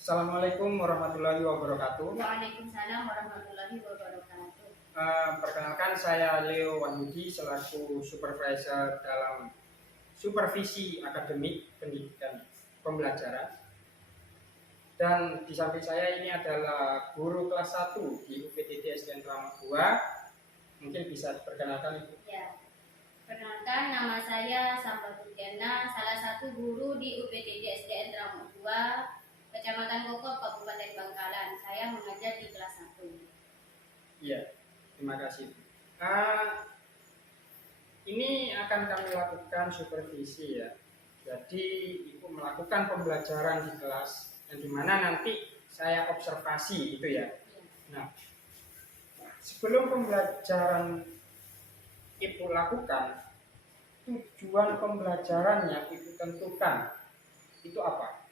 Assalamualaikum warahmatullahi wabarakatuh. Waalaikumsalam warahmatullahi wabarakatuh. Perkenalkan saya Leo Wanudi selaku supervisor dalam supervisi akademik pendidikan pembelajaran. Dan di samping saya ini adalah guru kelas 1 di UPTD SDN Ramah 2. Mungkin bisa diperkenalkan Ibu. Ya, perkenalkan nama saya Samba Putjana, salah satu guru di UPTD SDN Ramah 2, Kecamatan Kokop, Kabupaten Bangkalan. Saya mengajar di kelas 1. Iya, terima kasih. Ini akan kami lakukan supervisi ya. Jadi Ibu melakukan pembelajaran di kelas yang dimana nanti saya observasi gitu ya. Nah, sebelum pembelajaran Ibu lakukan, tujuan pembelajarannya Ibu tentukan itu apa?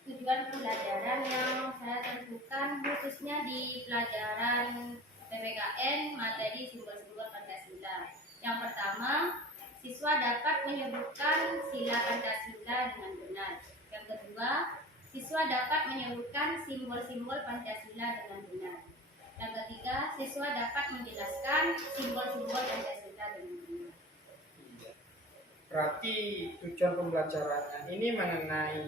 Tujuan pembelajaran yang saya tentukan khususnya di pelajaran PPKN materi simbol-simbol Pancasila. Yang pertama, siswa dapat menyebutkan sila Pancasila dengan benar. Yang kedua, siswa dapat menyebutkan simbol-simbol Pancasila dengan benar. Yang ketiga, siswa dapat menjelaskan simbol-simbol Pancasila dengan benar. Berarti tujuan pembelajarannya ini mengenai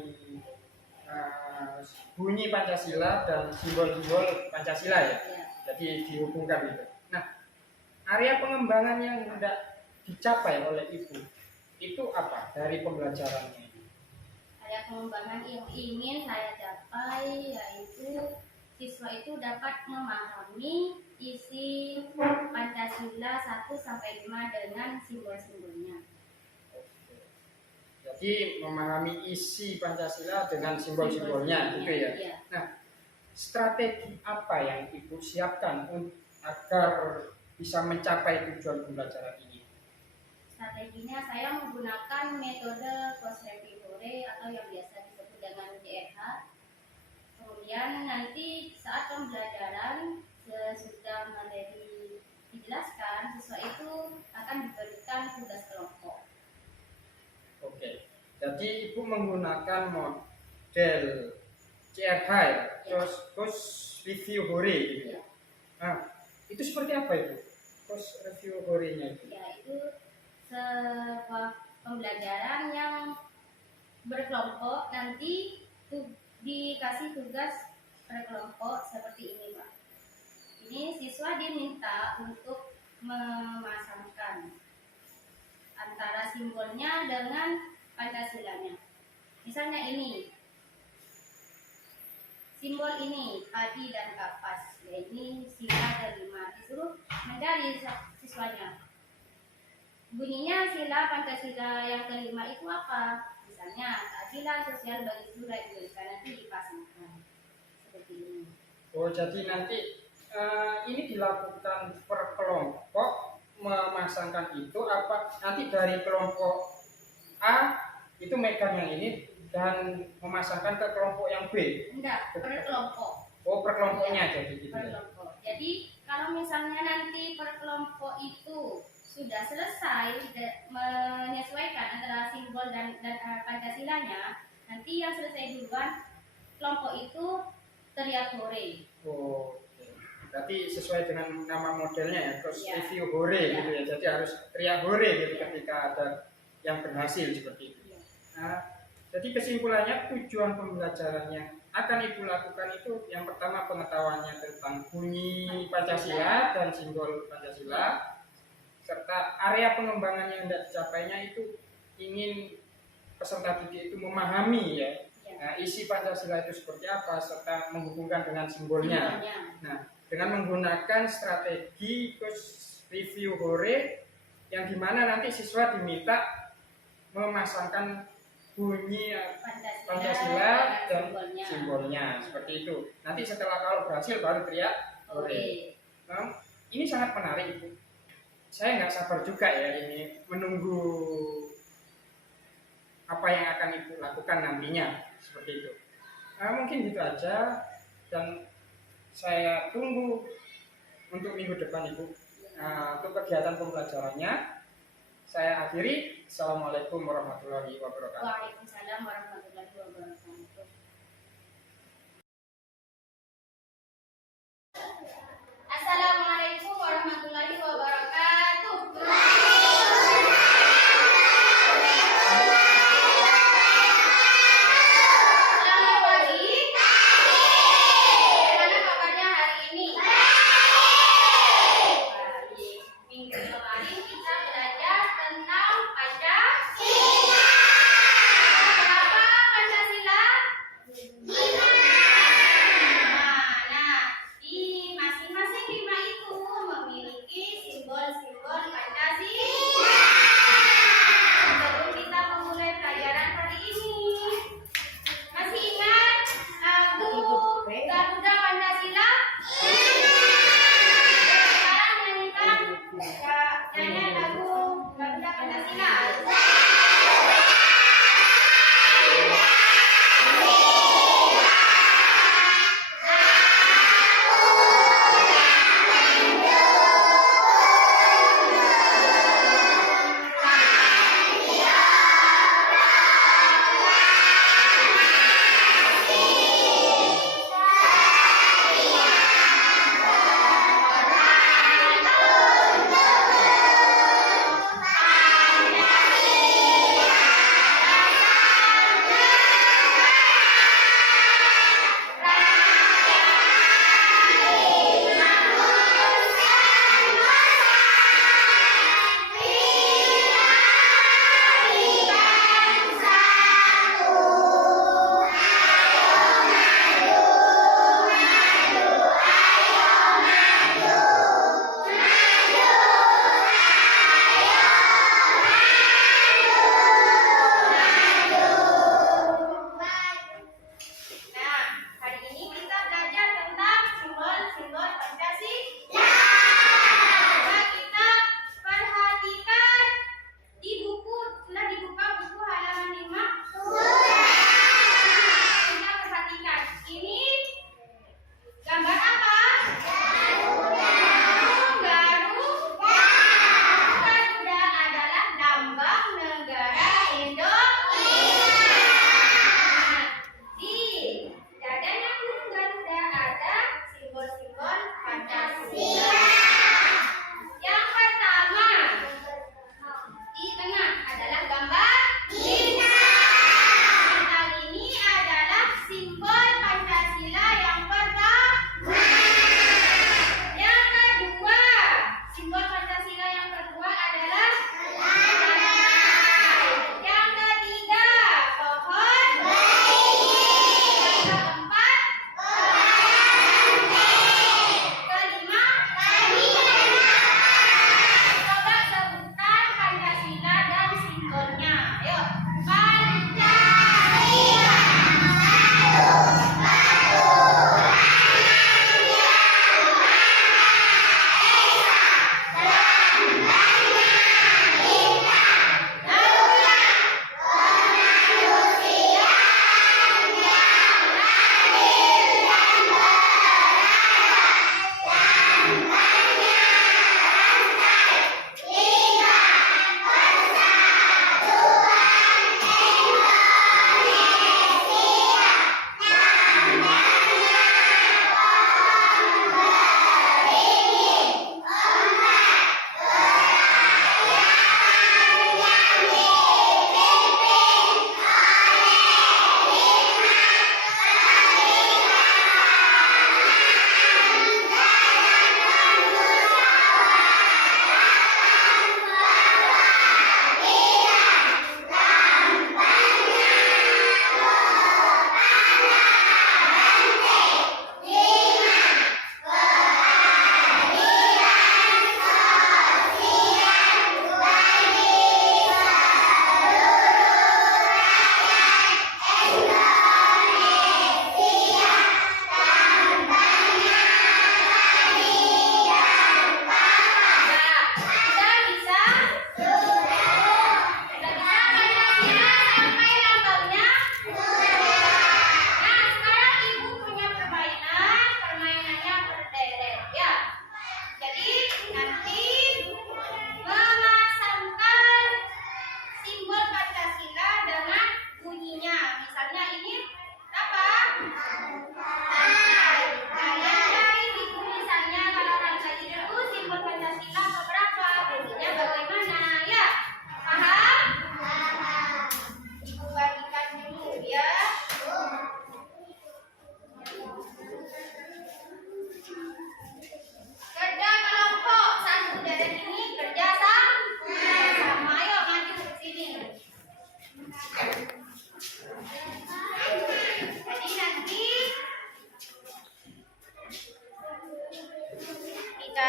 bunyi Pancasila dan simbol-simbol Pancasila ya. Jadi dihubungkan gitu. Nah, area pengembangan yang tidak dicapai oleh Ibu itu apa dari pembelajarannya ini? Area pengembangan yang ingin saya capai yaitu siswa itu dapat memahami isi Pancasila 1-5 dengan simbol-simbolnya. Jadi memahami isi Pancasila dengan simbol-simbolnya gitu ya. Iya. Nah, strategi apa yang Ibu siapkan agar bisa mencapai tujuan pembelajaran ini? Strateginya saya menggunakan metode post review atau yang biasa disebut dengan CRH. Kemudian nanti saat pembelajaran sesudah materi dijelaskan, siswa itu akan diberikan tugas kelompok. Oke, jadi Ibu menggunakan model CRH ya, Course Review Hore gitu ya. Nah, itu seperti apa itu? Course Review Hore-nya itu? Ya, itu sebuah pembelajaran yang berkelompok, nanti dikasih tugas per kelompok seperti ini Pak. Ini siswa diminta untuk memasangkan antara simbolnya dengan Pancasilanya. Misalnya ini, simbol ini padi dan kapas, ini sila kelima. Disuruh mencari siswanya. Bunyinya sila Pancasila yang kelima itu apa? Misalnya keadilan sosial bagi seluruh Indonesia, nanti dipasangkan seperti ini. Oh, jadi nanti ini dilakukan per kelompok memasangkan itu apa? Nanti dari kelompok A itu megang yang ini dan memasangkan ke kelompok yang B? Enggak, per kelompok. Oh, per kelompoknya Ya, jadi gitu per ya. kelompok. Jadi kalau misalnya nanti per kelompok itu sudah selesai menyesuaikan antara simbol dan Pancasilanya, nanti yang selesai duluan kelompok itu teriak hore. Oh, oke. Berarti sesuai dengan nama modelnya ya, terus Ya. review hore Ya. gitu ya. Jadi harus teriak hore gitu Ya. ketika ada yang berhasil seperti itu. Ya. Nah, jadi kesimpulannya tujuan pembelajaran yang akan Ibu lakukan itu yang pertama pengetahuannya tentang bunyi Pancasila dan simbol Pancasila, serta area pengembangan yang tidak dicapainya itu ingin peserta didik itu memahami ya, isi Pancasila itu seperti apa serta menghubungkan dengan simbolnya. Nah, dengan menggunakan strategi course review hore yang dimana nanti siswa diminta memasangkan bunyi Pancasila dan simbolnya seperti itu. Nanti setelah kalau berhasil baru teriak hore. Nah, ini sangat menarik Ibu. Saya nggak sabar juga ya ini menunggu apa yang akan Ibu lakukan nantinya seperti itu. Nah, mungkin gitu aja dan saya tunggu untuk minggu depan Ibu untuk kegiatan pembelajarannya. Saya akhiri. Assalamualaikum warahmatullahi wabarakatuh. Waalaikumsalam warahmatullahi wabarakatuh.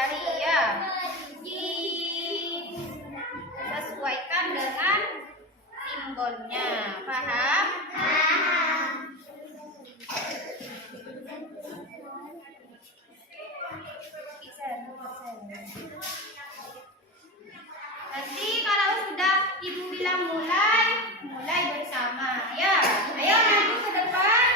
pelajari ya. Sesuaikan dengan simbolnya. Paham? Nanti kalau sudah ibu bilang mulai, mulai bersama ya. Ayo maju ke depan.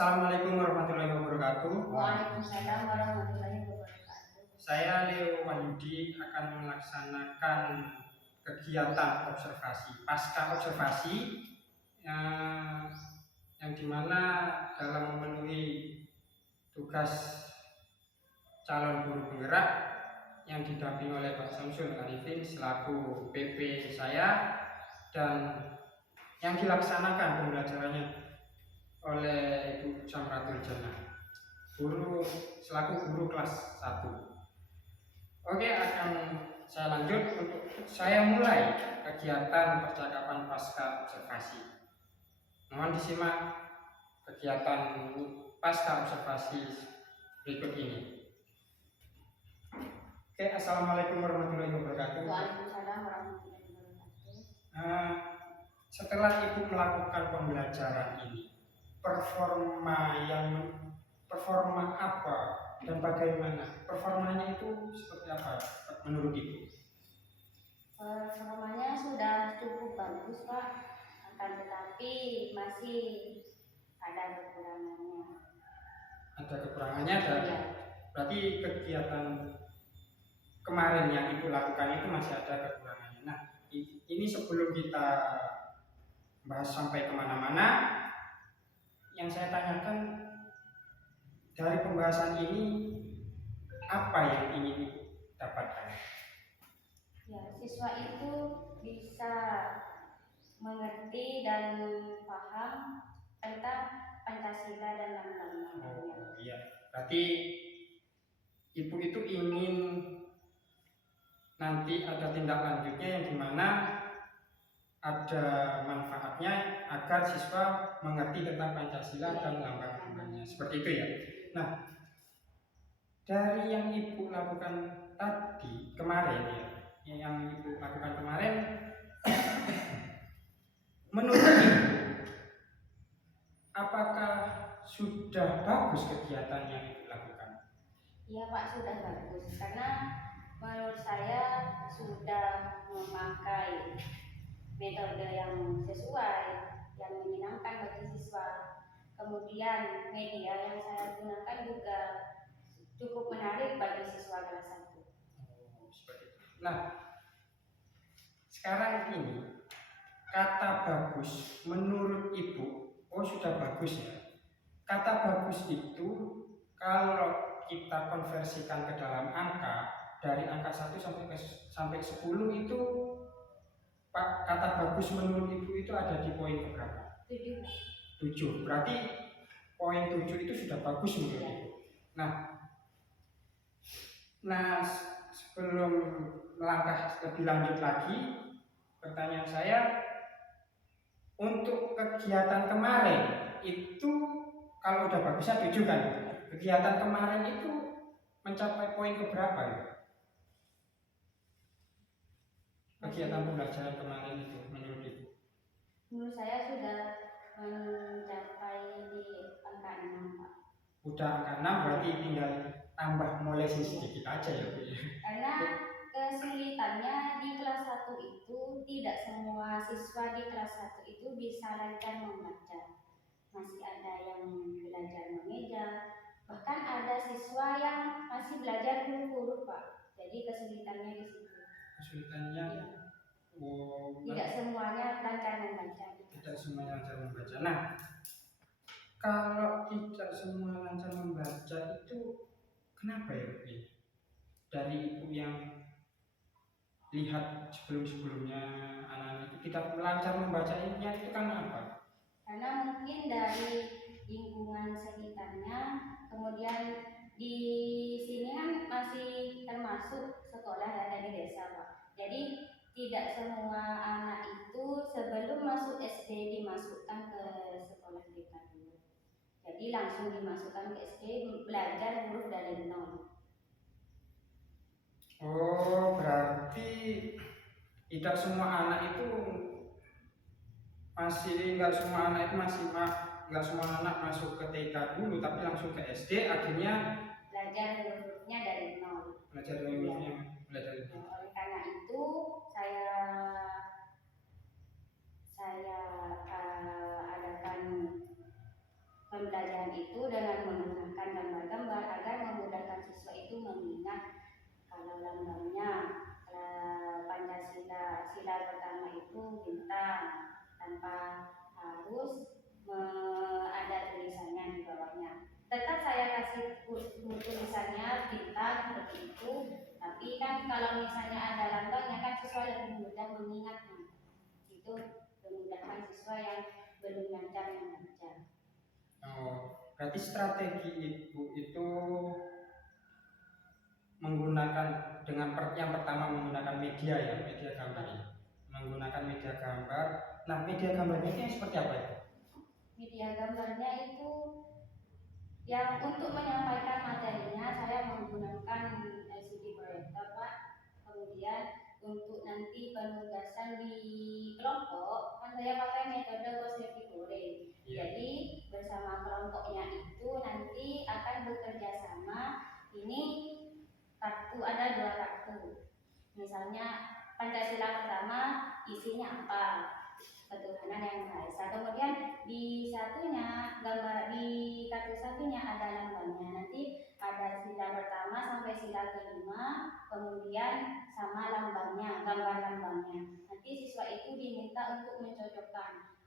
Assalamualaikum warahmatullahi wabarakatuh. Waalaikumsalam warahmatullahi wabarakatuh. Saya Leo Wahyudi akan melaksanakan kegiatan observasi, pasca observasi yang dimana dalam memenuhi tugas calon guru penggerak yang didampingi oleh Pak Samsul Arifin selaku PP saya, dan yang dilaksanakan pembelajarannya oleh Ibu Samratul Jannah, selaku guru kelas 1. Oke, akan saya lanjut untuk saya mulai kegiatan percakapan pasca observasi. Mohon disimak kegiatan pasca observasi berikut ini. Oke, assalamualaikum warahmatullahi wabarakatuh. Waalaikumsalam warahmatullahi wabarakatuh. Setelah Ibu melakukan pembelajaran ini, performa apa dan bagaimana? Performanya itu seperti apa menurut Ibu? Performanya sudah cukup bagus, Pak. Akan tetapi masih ada kekurangannya. Ada kekurangannya, Iya. berarti kegiatan kemarin yang Ibu lakukan itu masih ada kekurangannya. Nah, ini sebelum kita bahas sampai kemana-mana, yang saya tanyakan dari pembahasan ini, apa yang ingin Ibu dapatkan? Ya, siswa itu bisa mengerti dan paham tentang Pancasila dan lambang-lambangnya. Oh iya, berarti Ibu itu ingin nanti ada tindak lanjutnya yang dimana ada manfaatnya agar siswa mengerti tentang Pancasila dan lambang-lambangnya, seperti itu ya. Nah, dari yang Ibu lakukan tadi kemarin ya, yang Ibu lakukan kemarin, menurut Ibu, apakah sudah bagus kegiatan yang Ibu lakukan? Iya, Pak, sudah bagus karena menurut saya sudah memakai metode yang sesuai, yang menyenangkan bagi siswa. Kemudian media yang saya gunakan juga cukup menarik bagi siswa kelas 1. Oh, seperti itu. Nah, sekarang ini kata bagus menurut Ibu, oh sudah bagus ya. Kata bagus itu kalau kita konversikan ke dalam angka, dari angka 1 sampai 10 itu Pak, kata bagus menurut Ibu itu ada di poin berapa? 7. 7. Berarti poin 7 itu sudah bagus menurut Ibu. Nah, sebelum melangkah lebih lanjut lagi, pertanyaan saya, untuk kegiatan kemarin itu kalau udah bagusnya 7 kan? Kegiatan kemarin itu mencapai poin keberapa ya? Kegiatan pembelajaran kemarin itu menurut Ibu? Menurut saya sudah mencapai di angka 6, Pak. Udah angka 6, berarti tinggal tambah molesin sedikit aja ya Bu. Karena kesulitannya di kelas 1 itu tidak semua siswa di kelas 1 itu bisa lancar membaca. Masih ada yang belajar mengeja, bahkan ada siswa yang masih belajar huruf-huruf, Pak. Jadi kesulitannya di situ. Kesulitannya Tidak semuanya lancar membaca. Tidak semuanya lancar membaca. Nah, kalau tidak semua lancar membaca itu kenapa ya Bu? Dari Ibu yang lihat sebelum-sebelumnya anak-anak itu tidak lancar membacanya itu kan apa? Karena mungkin dari lingkungan sekitarnya, kemudian di sini kan masih termasuk sekolah yang ada di desa, Pak. Jadi tidak semua anak itu sebelum masuk SD dimasukkan ke sekolah TK dulu. Jadi langsung dimasukkan ke SD belajar huruf dari nol. Oh, berarti tidak semua anak itu nggak semua anak masuk ke TK dulu, tapi langsung ke SD, akhirnya belajar hurufnya dari nol. Belajar hurufnya dari nol. Oleh karena itu saya adakan pembelajaran itu bintang tanpa harus ada tulisannya di bawahnya. Tetap saya kasih tulisannya bintang seperti itu, tapi kan kalau misalnya ada lambangnya kan siswa lebih mudah mengingatnya. Itu memudahkan siswa yang belum lancar membaca. Oh, berarti strategi Ibu itu menggunakan yang pertama menggunakan media ya, media gambar ya. Menggunakan media gambar. Nah, media gambarnya itu seperti apa itu? Media gambarnya itu yang untuk menyampaikan materinya saya menggunakan LCD proyektor Pak. Kemudian untuk nanti penugasan di kelompok kan saya pakai metode Goslepi-Gore. Jadi bersama kelompoknya itu nanti akan bekerja sama. Ini kartu, ada 2 kartu. Misalnya Pancasila pertama isinya apa? Ketuhanan yang Maha Esa. Kemudian di satunya gambar, di kartu satunya ada lambangnya. Nanti ada sila pertama sampai sila kelima, kemudian sama lambangnya, gambar lambangnya. Nanti siswa itu diminta untuk mencocokkan.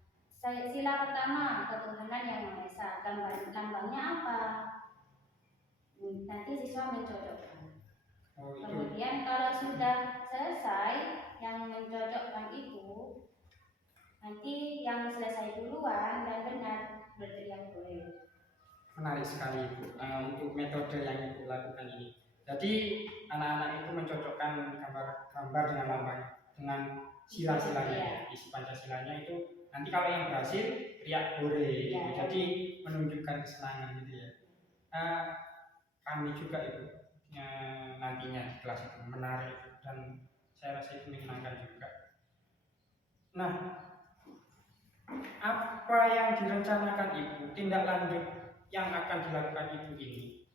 Sila pertama ketuhanan yang Maha Esa, gambar lambangnya apa? Nanti siswa mencocokkan. Kemudian kalau sudah selesai yang mencocokkan itu, nanti yang selesai duluan dan benar berteriak boleh. Menarik sekali Ibu untuk metode yang Ibu lakukan ini. Jadi anak-anak itu mencocokkan gambar dengan lambang, dengan sila-silanya, isi Pancasilanya itu. Nanti kalau yang berhasil teriak boleh. Ya. Jadi menunjukkan kesenangan gitu ya. Kami juga Ibu nantinya di kelas itu menarik dan saya rasa itu menyenangkan juga. Nah, apa yang direncanakan Ibu, tindak lanjut yang akan dilakukan Ibu ini,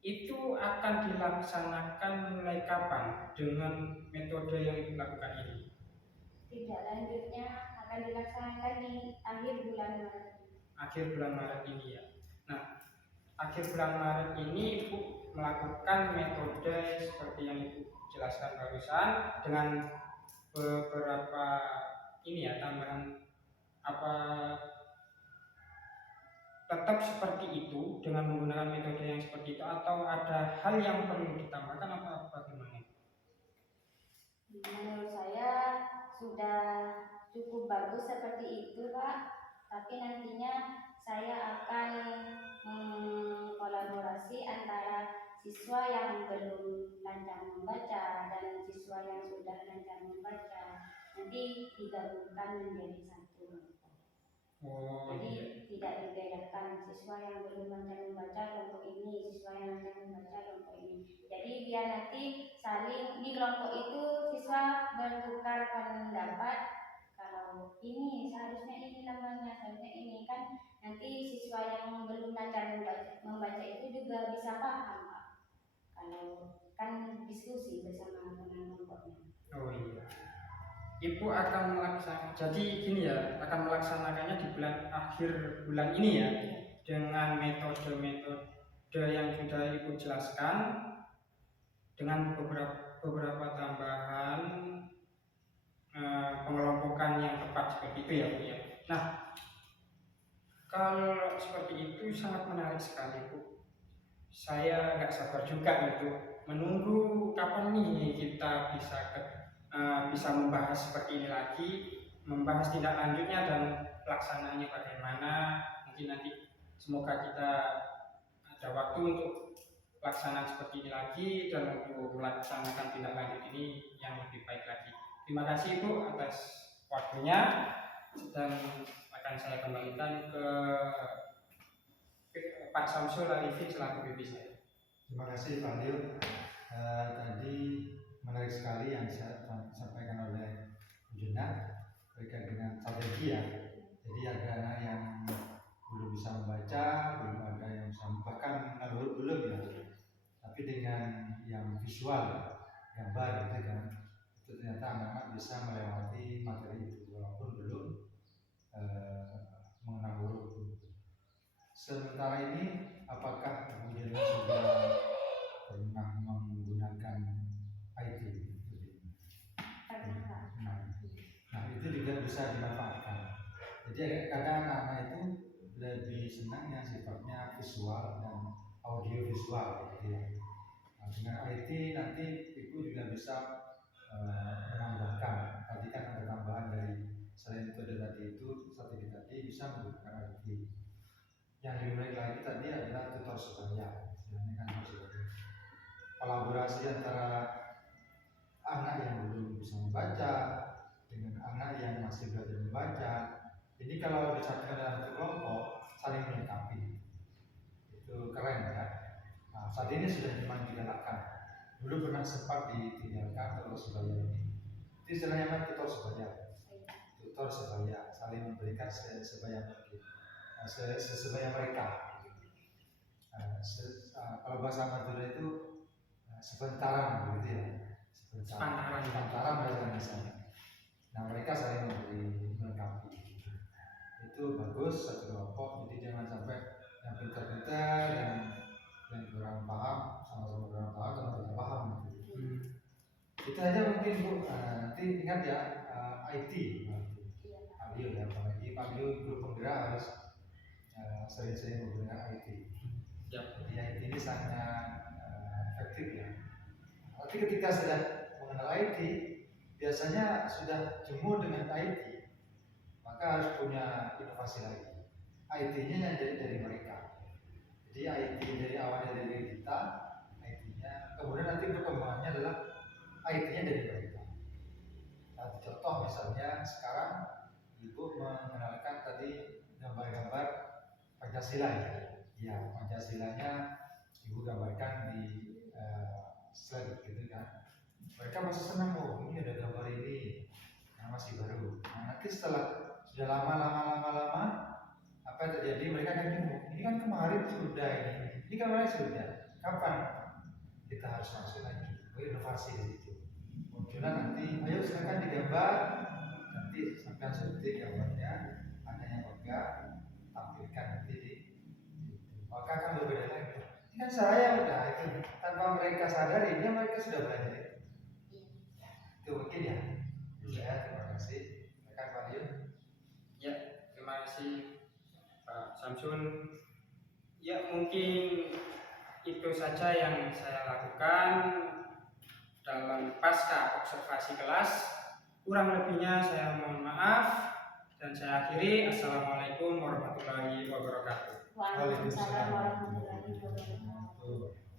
itu akan dilaksanakan mulai kapan dengan metode yang Ibu lakukan ini? Tindak lanjutnya akan dilaksanakan di akhir bulan Maret. Akhir bulan Maret ini ya. Nah, akhir bulan Maret ini Ibu melakukan metode seperti yang Ibu jelaskan barusan dengan beberapa ini ya, tambahan apa, tetap seperti itu dengan menggunakan metode yang seperti itu atau ada hal yang perlu ditambahkan apa bagaimana? Menurut saya sudah cukup bagus seperti itu Pak, tapi nantinya saya akan mengkolaborasi antara siswa yang belum lancar membaca dan siswa yang sudah lancar membaca, nanti digabungkan menjadi satu. Jadi tidak dibedakan siswa yang belum lancar membaca kelompok ini, siswa yang lancar membaca kelompok ini. Jadi biar nanti saling di kelompok itu siswa bertukar pendapat. Kalau ini seharusnya ini lambangnya, seharusnya ini kan nanti siswa yang belum lancar membaca itu juga bisa paham Pak. Kalau kan diskusi bersama teman kelompoknya. Oh iya. Ibu akan melaksanakan, jadi gini ya, akan melaksanakannya di akhir bulan ini ya, dengan metode-metode yang sudah Ibu jelaskan, dengan beberapa tambahan pengelompokan yang tepat seperti itu ya Bu ya. Nah, kalau seperti itu sangat menarik sekali Bu. Saya nggak sabar juga gitu, menunggu kapan nih kita bisa membahas seperti ini lagi, membahas tindak lanjutnya dan pelaksanaannya bagaimana. Mungkin nanti semoga kita ada waktu untuk pelaksanaan seperti ini lagi dan untuk melaksanakan tindak lanjut ini yang lebih baik lagi. Terima kasih Bu atas waktunya dan akan saya kembalikan ke Pak Samsul Arifin selaku bibi saya. Terima kasih Pak Lil. Tadi menarik sekali yang disampaikan oleh Bu Juna berkaitan dengan strategi ya. Jadi ada anak yang belum bisa membaca, belum ada yang bisa bahkan belum ya. Tapi dengan yang visual, gambar gitu kan, itu ternyata anak-anak bisa melewati materi itu walaupun belum mengenal huruf. Sementara ini, apakah Bu Juna sudah pernah menggunakan IT? bisa dimanfaatkan. Jadi kadang anak-anak itu lebih senang yang sifatnya visual dan audio visual gitu ya. Nah, dengan IT nanti ibu juga bisa menambahkan. Tadi kan ada tambahan dari selain metode tadi itu strategi tadi bisa menggunakan IT. Yang lebih menarik lagi tadi adalah tutor sebaya. Istilahnya kan harus kolaborasi antara anak yang belum bisa membaca dengan anak yang masih belajar membaca. Jadi kalau disatukan dalam satu kelompok saling melengkapi, itu keren ya. Nah, saat ini sudah memang digalakkan. Dulu pernah sempat ditinggalkan tutor sebaya ini. Itu istilahnya tutor sebaya. Tutor sebaya saling memberikan sebaya mungkin, sebaya mereka. Kalau bahasa Madura itu sebentaran begitu ya. Sepantaran bahasa Indonesia. Nah, mereka saling melengkapi. Itu bagus satu kelompok, jadi jangan sampai yang pintar-pintar dan yang kurang paham sama-sama kurang paham sama tidak paham gitu. Itu aja mungkin Bu. Nanti ingat ya, IT Pak Leo ya, apalagi Pak Leo guru penggerak harus sering-sering menggunakan IT. Jadi IT ini sangat efektif ya. Tapi ketika sudah mengenal IT, biasanya sudah jemu dengan IT, maka harus punya inovasi lagi. IT-nya yang dari mereka. Jadi IT dari awalnya dari kita, IT-nya, kemudian nanti perkembangannya adalah IT-nya dari mereka. Satu contoh misalnya sekarang Ibu mengenalkan tadi gambar-gambar Pancasila ya. Ya, Pancasilanya Ibu gambarkan di slide gitu kan. Mereka masih senang, oh ini ada gambar ini yang masih baru. Nah, nanti setelah sudah lama apa yang terjadi, mereka akan bingung, ini kan kemarin sudah ini kemarin sudah, kapan kita harus masuk lagi berinovasi di situ. Muncullah nanti, ayo silakan digambar, nanti sampai suntik gambarnya, ada yang pegang, tampilkan nanti di maka akan berbeda lagi. Ini kan saya udah itu tanpa mereka sadari, dia mereka sudah belajar itu. Itu mungkin ya. Ya, terima kasih. Rekan Pak Yun. Ya, terima kasih Pak Samsul. Ya, mungkin itu saja yang saya lakukan dalam pasca observasi kelas. Kurang lebihnya saya mohon maaf dan saya akhiri. Assalamualaikum warahmatullahi wabarakatuh. Waalaikumsalam warahmatullahi wabarakatuh.